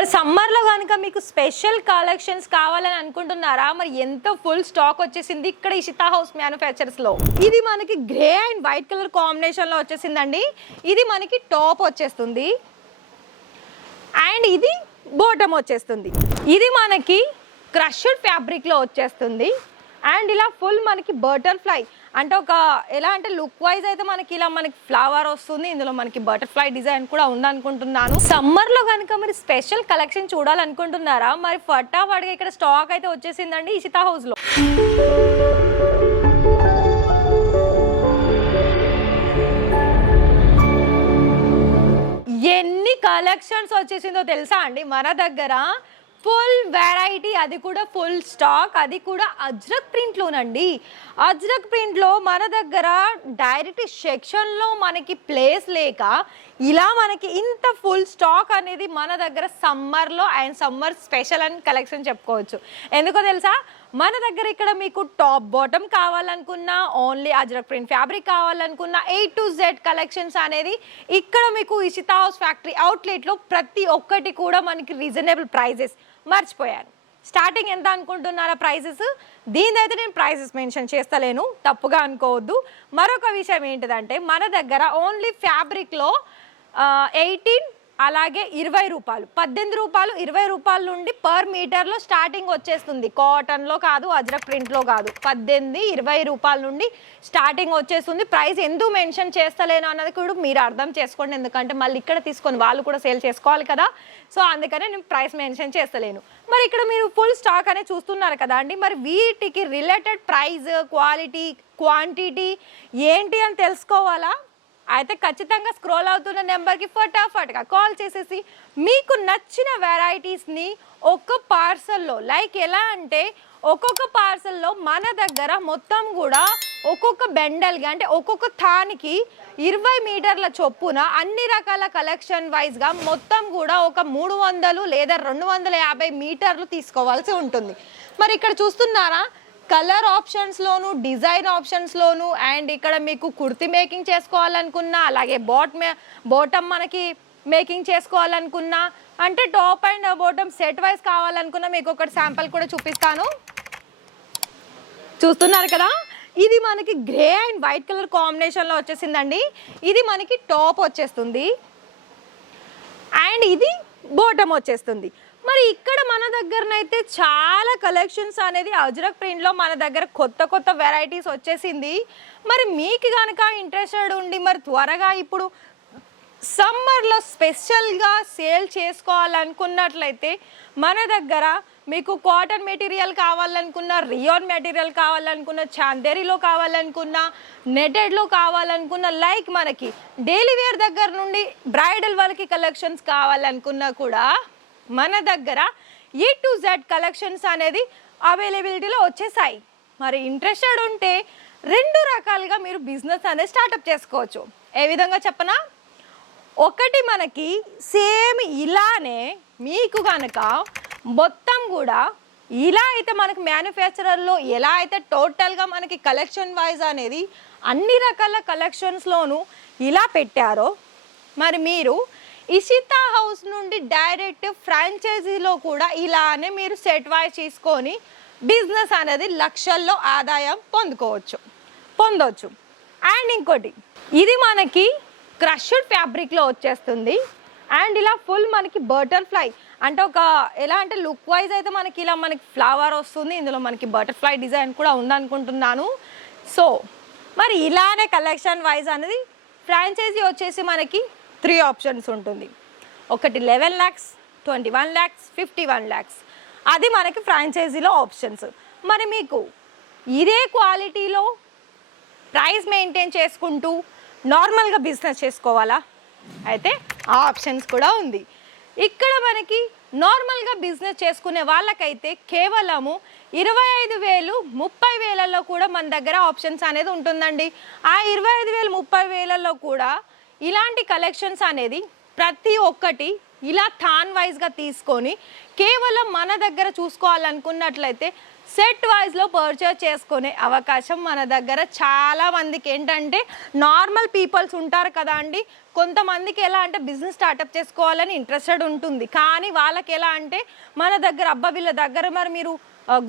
మరి సమ్మర్లో కనుక మీకు స్పెషల్ కలెక్షన్స్ కావాలని అనుకుంటున్నారా? మరి ఎంతో ఫుల్ స్టాక్ వచ్చేసింది ఇక్కడ ఇషితా హౌస్ మ్యానుఫ్యాక్చర్స్లో. ఇది మనకి గ్రే అండ్ వైట్ కలర్ కాంబినేషన్లో వచ్చేసిందండి. ఇది మనకి టాప్ వచ్చేస్తుంది అండ్ ఇది బాటమ్ వచ్చేస్తుంది. ఇది మనకి క్రష్డ్ ఫ్యాబ్రిక్లో వచ్చేస్తుంది అండ్ ఇలా ఫుల్ మనకి బటర్ఫ్లై అంటే ఒక ఎలా అంటే లుక్ వైజ్ అయితే మనకి ఇలా మనకి ఫ్లవర్ వస్తుంది. ఇందులో మనకి బటర్ఫ్లై డిజైన్ కూడా ఉందనుకుంటున్నాను. సమ్మర్లో కనుక మరి స్పెషల్ కలెక్షన్ చూడాలనుకుంటున్నారా? మరి ఫటాఫట్గా ఇక్కడ స్టాక్ అయితే వచ్చేసిందండి ఇషితా హౌస్లో. ఎన్ని కలెక్షన్స్ వచ్చేసిందో తెలుసా అండి మన దగ్గర. ఫుల్ వెరైటీ, అది కూడా ఫుల్ స్టాక్, అది కూడా అజ్రక్ ప్రింట్లోనండి. అజ్రక్ ప్రింట్లో మన దగ్గర డైరెక్ట్ సెక్షన్లో మనకి ప్లేస్ లేక ఇలా మనకి ఇంత ఫుల్ స్టాక్ అనేది మన దగ్గర సమ్మర్లో అండ్ సమ్మర్ స్పెషల్ అని కలెక్షన్ చెప్పుకోవచ్చు. ఎందుకో తెలుసా, మన దగ్గర ఇక్కడ మీకు టాప్ బాటమ్ కావాలనుకున్నా, ఓన్లీ అజ్రక్ ప్రింట్ ఫ్యాబ్రిక్ కావాలనుకున్నా, A to Z కలెక్షన్స్ అనేది ఇక్కడ మీకు ఇషితా హౌస్ ఫ్యాక్టరీ అవుట్లెట్లో ప్రతి ఒక్కటి కూడా మనకి రీజనబుల్ ప్రైజెస్. మర్చిపోయాను, స్టార్టింగ్ ఎంత అనుకుంటున్నారా ప్రైజెస్? దీనిదైతే నేను ప్రైజెస్ మెన్షన్ చేస్తలేను, తప్పుగా అనుకోవద్దు. మరొక విషయం ఏంటిదంటే మన దగ్గర ఓన్లీ ఫ్యాబ్రిక్లో 18 అలాగే 20 రూపాయలు, 18 రూపాయలు 20 రూపాయల నుండి పర్ మీటర్లో స్టార్టింగ్ వచ్చేస్తుంది. కాటన్లో కాదు, అజ్రక్ ప్రింట్లో కాదు, 18 20 రూపాయల నుండి స్టార్టింగ్ వచ్చేస్తుంది. ప్రైస్ ఎందుకు మెన్షన్ చేస్తలేను అన్నది కూడా మీరు అర్థం చేసుకోండి, ఎందుకంటే మళ్ళీ ఇక్కడ తీసుకొని వాళ్ళు కూడా సేల్ చేసుకోవాలి కదా. సో అందుకనే నేను ప్రైస్ మెన్షన్ చేస్తలేను. మరి ఇక్కడ మీరు ఫుల్ స్టాక్ అనేది చూస్తున్నారు కదా అండి. మరి వీటికి రిలేటెడ్ ప్రైస్, క్వాలిటీ, క్వాంటిటీ ఏంటి అని తెలుసుకోవాలా? అయితే ఖచ్చితంగా స్క్రోల్ అవుతున్న నెంబర్కి ఫటాఫట్గా కాల్ చేసేసి మీకు నచ్చిన వెరైటీస్ని ఒక్క పార్సల్లో, లైక్ ఎలా అంటే ఒక్కొక్క పార్సల్లో మన దగ్గర మొత్తం కూడా ఒక్కొక్క బెండల్గా అంటే ఒక్కొక్క థానికి 20 మీటర్ల చొప్పున అన్ని రకాల కలెక్షన్ వైజ్గా మొత్తం కూడా ఒక 300 లేదా 250 మీటర్లు తీసుకోవాల్సి ఉంటుంది. మరి ఇక్కడ చూస్తున్నారా, కలర్ ఆప్షన్స్లోను, డిజైన్ ఆప్షన్స్లోను, అండ్ ఇక్కడ మీకు కుర్తి మేకింగ్ చేసుకోవాలనుకున్నా, అలాగే బాటమ్ మనకి మేకింగ్ చేసుకోవాలనుకున్నా, అంటే top and bottom set wise కావాలనుకున్నా మీకు ఒకటి శాంపుల్ కూడా చూపిస్తాను. చూస్తున్నారు కదా, ఇది మనకి గ్రే అండ్ వైట్ కలర్ కాంబినేషన్లో వచ్చేసిందండి. ఇది మనకి టాప్ వచ్చేస్తుంది అండ్ ఇది బాటమ్ వచ్చేస్తుంది. మరి ఇక్కడ మన దగ్గరనైతే చాలా కలెక్షన్స్ అనేది అజ్రక్ ప్రింట్లో మన దగ్గర కొత్త కొత్త వెరైటీస్ వచ్చేసింది. మరి మీకు కనుక ఇంట్రెస్టెడ్ ఉండి మరి త్వరగా ఇప్పుడు సమ్మర్లో స్పెషల్గా సేల్ చేసుకోవాలనుకున్నట్లయితే మన దగ్గర మీకు కాటన్ మెటీరియల్ కావాలనుకున్నా, రియాన్ మెటీరియల్ కావాలనుకున్నా, చాందేరీలో కావాలనుకున్నా, నెటెడ్లో కావాలనుకున్నా, లైక్ మనకి డైలీ వేర్ దగ్గర నుండి బ్రైడల్ వాళ్ళకి కలెక్షన్స్ కావాలనుకున్నా కూడా మన దగ్గర A to Z కలెక్షన్స్ అనేది అవైలబిలిటీలో వచ్చేసాయి. మరి ఇంట్రెస్టెడ్ ఉంటే 2 రకాలుగా మీరు బిజినెస్ అనేది స్టార్టప్ చేసుకోవచ్చు. ఏ విధంగా చెప్పనా? ఒకటి మనకి సేమ్ ఇలానే మీకు కనుక మొత్తం కూడా ఇలా అయితే మనకి మ్యానుఫ్యాక్చరర్లో ఎలా అయితే టోటల్గా మనకి కలెక్షన్ వైజ్ అనేది అన్ని రకాల కలెక్షన్స్లోనూ ఇలా పెట్టారో, మరి మీరు ఇషితా హౌస్ నుండి డైరెక్ట్ ఫ్రాంచైజీలో కూడా ఇలానే మీరు సెట్ వైజ్ తీసుకొని బిజినెస్ అనేది లక్షల్లో ఆదాయం పొందవచ్చు. అండ్ ఇంకోటి, ఇది మనకి క్రష్డ్ ఫ్యాబ్రిక్లో వచ్చేస్తుంది అండ్ ఇలా ఫుల్ మనకి బటర్ఫ్లై అంటే ఒక ఎలా అంటే లుక్ వైజ్ అయితే మనకి ఇలా మనకి ఫ్లవర్ వస్తుంది. ఇందులో మనకి బటర్ఫ్లై డిజైన్ కూడా ఉందనుకుంటున్నాను. సో మరి ఇలానే కలెక్షన్ వైజ్ అనేది ఫ్రాంచైజీ వచ్చేసి మనకి 3 ఆప్షన్స్ ఉంటుంది. ఒకటి 11 lakhs, 21 lakhs, 51 lakhs. అది మనకి ఫ్రాంచైజీలో ఆప్షన్స్. మరి మీకు ఇదే క్వాలిటీలో ప్రైస్ మెయింటైన్ చేసుకుంటూ నార్మల్గా బిజినెస్ చేసుకోవాలా? అయితే ఆ ఆప్షన్స్ కూడా ఉంది. ఇక్కడ మనకి నార్మల్గా బిజినెస్ చేసుకునే వాళ్ళకైతే కేవలము 25,000, 30,000లో కూడా మన దగ్గర ఆప్షన్స్ అనేది ఉంటుందండి. ఆ 25,000, 30,000లో కూడా ఇలాంటి కలెక్షన్స్ అనేది ప్రతి ఒక్కటి ఇలా థాన్ వైజ్గా తీసుకొని కేవలం మన దగ్గర చూసుకోవాలనుకున్నట్లయితే సెట్ వైజ్లో పర్చేస్ చేసుకునే అవకాశం మన దగ్గర చాలా మందికి ఏంటంటే నార్మల్ పీపుల్స్ ఉంటారు కదా అండి, కొంతమందికి ఎలా అంటే బిజినెస్ స్టార్టప్ చేసుకోవాలని ఇంట్రెస్టెడ్ ఉంటుంది. కానీ వాళ్ళకి ఎలా అంటే మన దగ్గర అబ్బా వీళ్ళ దగ్గర మరి మీరు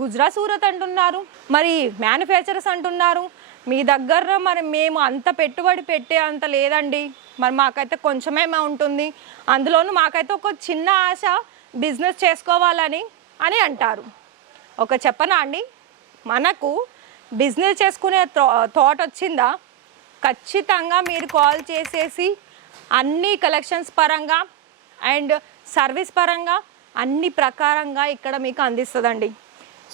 గుజరాత్ సూరత్ అంటున్నారు, మరి మ్యానుఫ్యాక్చరర్స్ అంటున్నారు, మీ దగ్గర మరి మేము అంత పెట్టుబడి పెట్టే అంత లేదండి, మరి మాకైతే కొంచెమే ఉంటుంది, అందులోనూ మాకైతే ఒక చిన్న ఆశ బిజినెస్ చేసుకోవాలని అని అంటారు. ఒక చెప్పనా అండి, మనకు బిజినెస్ చేసుకునే థాట్ వచ్చిందా, ఖచ్చితంగా మీరు కాల్ చేసేసి అన్ని కలెక్షన్స్ పరంగా అండ్ సర్వీస్ పరంగా అన్ని ప్రకారంగా ఇక్కడ మీకు అందిస్తుందండి.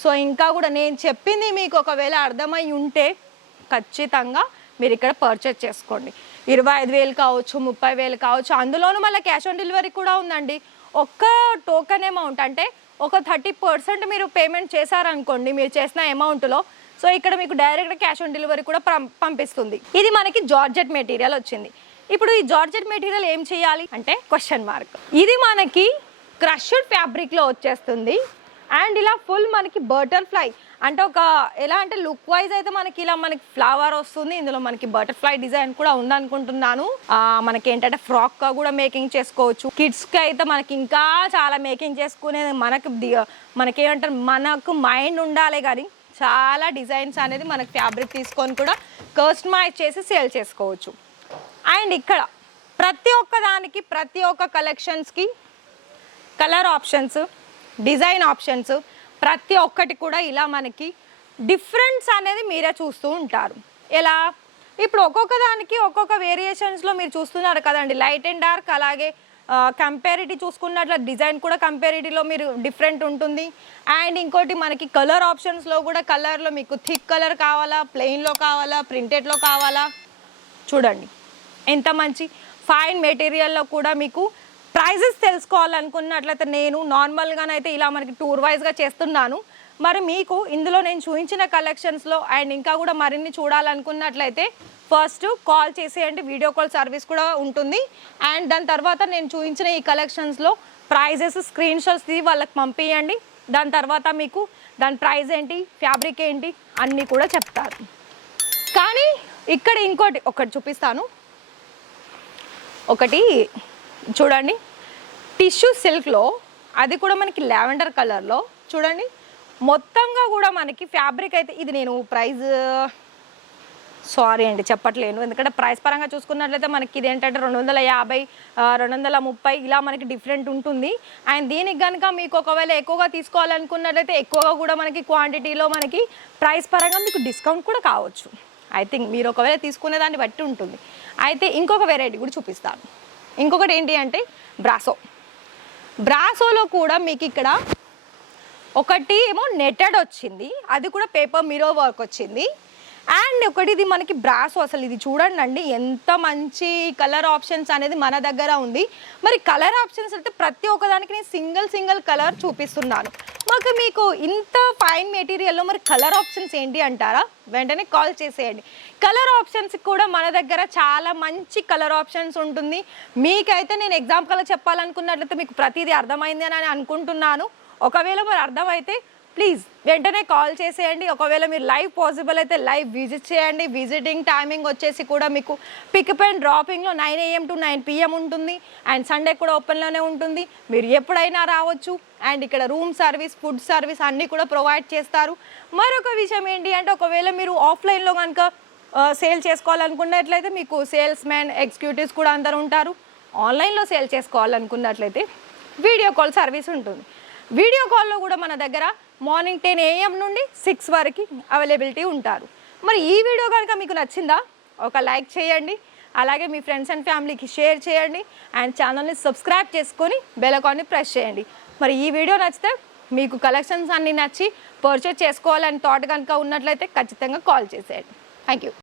సో ఇంకా కూడా నేను చెప్పింది మీకు ఒకవేళ అర్థమై ఉంటే ఖచ్చితంగా మీరు ఇక్కడ పర్చేస్ చేసుకోండి. 25,000 కావచ్చు, 30,000 కావచ్చు, అందులోనూ మళ్ళీ క్యాష్ ఆన్ డెలివరీ కూడా ఉందండి. ఒక్క టోకెన్ అమౌంట్ అంటే ఒక 30% మీరు పేమెంట్ చేశారనుకోండి మీరు చేసిన అమౌంట్లో, సో ఇక్కడ మీకు డైరెక్ట్ క్యాష్ ఆన్ డెలివరీ కూడా పంపిస్తుంది. ఇది మనకి జార్జెట్ మెటీరియల్ వచ్చింది. ఇప్పుడు ఈ జార్జెట్ మెటీరియల్ ఏం చేయాలి అంటే క్వశ్చన్ మార్క్. ఇది మనకి క్రష్డ్ ఫ్యాబ్రిక్లో వచ్చేస్తుంది అండ్ ఇలా ఫుల్ మనకి బటర్ఫ్లై అంటే ఒక ఎలా అంటే లుక్ వైజ్ అయితే మనకి ఇలా మనకి ఫ్లవర్ వస్తుంది, ఇందులో మనకి బటర్ఫ్లై డిజైన్ కూడా ఉందనుకుంటున్నాను. మనకి ఏంటంటే ఫ్రాక్ గా కూడా మేకింగ్ చేసుకోవచ్చు. కిడ్స్ కి అయితే మనకి ఇంకా చాలా మేకింగ్ చేసుకునేది మనకి ఏమంటారు మనకు మైండ్ ఉండాలి కానీ చాలా డిజైన్స్ అనేది మనకి ఫ్యాబ్రిక్ తీసుకొని కూడా కస్టమైజ్ చేసి సేల్ చేసుకోవచ్చు. అండ్ ఇక్కడ ప్రతి ఒక్క దానికి ప్రతి ఒక్క కలెక్షన్స్కి కలర్ ఆప్షన్స్, డిజైన్ ఆప్షన్స్ ప్రతి ఒక్కటి కూడా ఇలా మనకి డిఫరెన్స్ అనేది మీరే చూస్తూ ఉంటారు. ఎలా ఇప్పుడు ఒక్కొక్క దానికి ఒక్కొక్క వేరియేషన్స్లో మీరు చూస్తున్నారు కదండి, లైట్ అండ్ డార్క్, అలాగే కంపారిటీ చూసుకున్నట్ల డిజైన్ కూడా కంపారిటీలో మీరు డిఫరెంట్ ఉంటుంది. అండ్ ఇంకోటి మనకి కలర్ ఆప్షన్స్లో కూడా కలర్లో మీకు థిక్ కలర్ కావాలా, ప్లెయిన్లో కావాలా, ప్రింటెడ్లో కావాలా, చూడండి ఎంత మంచి ఫైన్ మెటీరియల్లో కూడా మీకు ప్రైజెస్ తెలుసుకోవాలనుకున్నట్లయితే నేను నార్మల్గానైతే ఇలా మనకి టూర్ వైజ్గా చేస్తున్నాను. మరి మీకు ఇందులో నేను చూపించిన కలెక్షన్స్లో అండ్ ఇంకా కూడా మరిన్ని చూడాలనుకున్నట్లయితే ఫస్ట్ కాల్ చేసేయండి, వీడియో కాల్ సర్వీస్ కూడా ఉంటుంది. అండ్ దాని తర్వాత నేను చూపించిన ఈ కలెక్షన్స్లో ప్రైజెస్ స్క్రీన్ షాట్స్ వాళ్ళకి పంపించండి. దాని తర్వాత మీకు దాని ప్రైస్ ఏంటి, ఫ్యాబ్రిక్ ఏంటి అన్నీ కూడా చెప్తారు. కానీ ఇక్కడ ఒకటి చూపిస్తాను. ఒకటి చూడండి, టిష్యూ సిల్క్లో అది కూడా మనకి లావెండర్ కలర్లో చూడండి, మొత్తంగా కూడా మనకి ఫ్యాబ్రిక్ అయితే ఇది నేను ప్రైస్ సారీ అండి చెప్పట్లేను, ఎందుకంటే ప్రైస్ పరంగా చూసుకున్నట్లయితే మనకి ఇది ఏంటంటే 250, 230 ఇలా మనకి డిఫరెంట్ ఉంటుంది. అండ్ దీనికి కనుక మీకు ఒకవేళ ఎక్కువగా తీసుకోవాలనుకున్నట్లయితే ఎక్కువగా కూడా మనకి క్వాంటిటీలో మనకి ప్రైస్ పరంగా మీకు డిస్కౌంట్ కూడా కావచ్చు. ఐ థింక్ మీరు ఒకవేళ తీసుకునే దాన్ని బట్టి ఉంటుంది. అయితే ఇంకొక వెరైటీ కూడా చూపిస్తాను. ఇంకొకటి ఏంటి అంటే బ్రాసోలో కూడా మీకు ఇక్కడ ఒకటి ఏమో నెటెడ్ వచ్చింది, అది కూడా పేపర్ మిరో వర్క్ వచ్చింది. అండ్ ఒకటి ఇది మనకి బ్రాసో, అసలు ఇది చూడండి అండి ఎంత మంచి కలర్ ఆప్షన్స్ అనేది మన దగ్గర ఉంది. మరి కలర్ ఆప్షన్స్ అంటే ప్రతి ఒక్కదానికి నేను సింగిల్ కలర్ చూపిస్తున్నాను. మాకు మీకు ఇంత ఫైన్ మెటీరియల్లో మరి కలర్ ఆప్షన్స్ ఏంటి అంటారా, వెంటనే కాల్ చేసేయండి. కలర్ ఆప్షన్స్ కూడా మన దగ్గర చాలా మంచి కలర్ ఆప్షన్స్ ఉంటుంది. మీకైతే నేను ఎగ్జాంపుల్ చెప్పాలనుకున్నట్లయితే మీకు ప్రతిదీ అర్థమైంది అని అనుకుంటున్నాను. ఒకవేళ మరి అర్థమైతే ప్లీజ్ వెంటనే కాల్ చేసేయండి. ఒకవేళ మీరు లైవ్ పాసిబుల్ అయితే లైవ్ విజిట్ చేయండి. విజిటింగ్ టైమింగ్ వచ్చేసి కూడా మీకు పికప్ అండ్ డ్రాపింగ్లో 9 AM to 9 PM ఉంటుంది. అండ్ సండే కూడా ఓపెన్లోనే ఉంటుంది, మీరు ఎప్పుడైనా రావచ్చు. అండ్ ఇక్కడ రూమ్ సర్వీస్, ఫుడ్ సర్వీస్ అన్నీ కూడా ప్రొవైడ్ చేస్తారు. మరొక విషయం ఏంటి అంటే ఒకవేళ మీరు ఆఫ్లైన్లో కనుక సేల్ చేసుకోవాలనుకున్నట్లయితే మీకు సేల్స్ మ్యాన్, ఎగ్జిక్యూటివ్స్ కూడా అందరు ఉంటారు. ఆన్లైన్లో సేల్ చేసుకోవాలనుకున్నట్లయితే వీడియో కాల్ సర్వీస్ ఉంటుంది. వీడియో కాల్లో కూడా మన దగ్గర మార్నింగ్ 10 AM నుండి 6 వరకు అవైలబిలిటీ ఉంటారు. మరి ఈ వీడియో కనుక మీకు నచ్చిందా ఒక లైక్ చేయండి, అలాగే మీ ఫ్రెండ్స్ అండ్ ఫ్యామిలీకి షేర్ చేయండి. అండ్ ఛానల్ని సబ్స్క్రైబ్ చేసుకొని బెల్ ఐకాన్ని ప్రెస్ చేయండి. మరి ఈ వీడియో నచ్చితే మీకు కలెక్షన్స్ అన్నీ నచ్చి పర్చేస్ చేసుకోవాలని థాట్ కనుక ఉన్నట్లయితే ఖచ్చితంగా కాల్ చేసేయండి. Thank you.